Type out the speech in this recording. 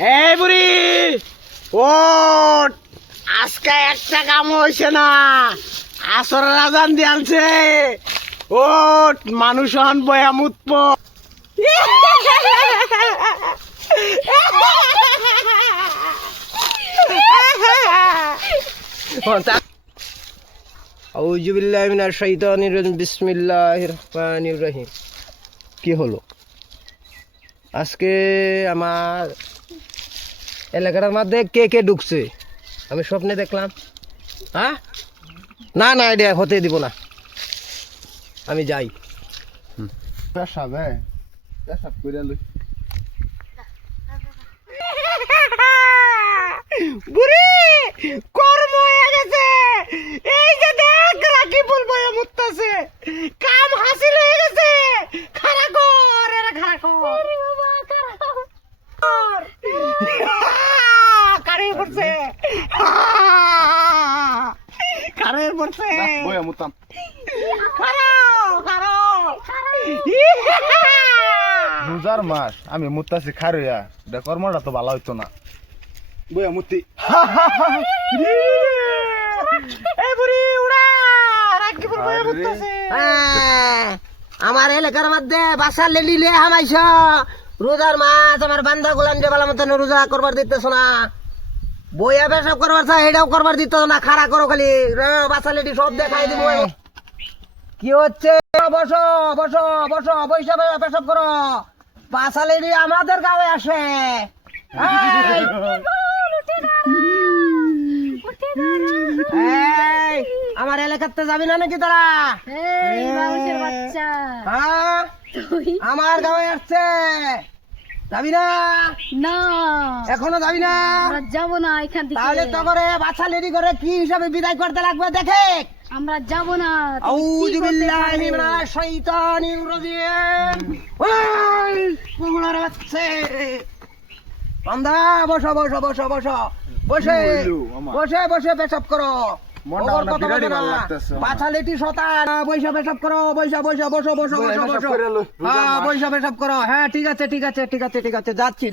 এই বুড়ি ওঠ, আজকে একটা কাম হইছে না, আসরের আজান দিয়ালছে। ওঠ, মানুষ হন বয়া মুতপ। আউযু বিল্লাহি মিনাশ শাইতানির রাজিম, বিসমিল্লাহির রহমানির রহিম। কি হলো আজকে আমার এলাকার মধ্যে কে কে ঢুকছে? আমি স্বপ্নে দেখলাম। হ্যাঁ, না না, এটা হতে দিব না, আমি যাই। বুড়ি কর্ম হয়ে গেছে। এই যে দেখ, রাখি বলবো মুত্তাছে, কাম হাসিল হয়ে গেছে। খাড়া কর, এরা খাড়া কর। কারে পড়ছে, কারে পড়ছে। রোজার মাস আমি মুতাছি খারইয়া, কর্মটা তো ভালো হইতো না। বইয়া মুতি আমার এলাকার মধ্যে বাসা লেলিলে হামাইছ। রোজার মাছ আমার বান্দা গুলান যে বালা মতন রোজা করবার দিতেছ না, বইয়া পেশাব করবার চা এটাও করবার দিত না। খাড়া করো খালি, বাসা লেডি সব দেখাই দিব। কি হচ্ছে? বসো বসো বসো, বৈশা পেশাব করো। বাসা লেডি আমাদের গাঁয়ে আসে। আমার এলাকাতে যাবি না নাকি তোরা? আমার গাঁয়ে আসছে, যাবি না? না, এখনো যাবি না? যাবো না এখান থেকে। তাহলে তো করে বাচ্চা লেডি করে কি হিসাবে বিদায় করতে লাগবে দেখে। আমরা যাবো না। আউযু বিল্লাহি মিনাশ শাইতানির রাজিম। ওই কুমড়ার বাচ্চা, বান্দা বসো বসো বসো বসো, বসে বসে বসে পেশাব করো। বাচ্চা লেটি শতান, বৈশা পেশাব করো। বৈশা বৈশা বসো বসো বসো বসো, হ্যাঁ বৈশা পেশাব করো। হ্যাঁ ঠিক আছে ঠিক আছে ঠিক আছে ঠিক আছে, যাচ্ছি।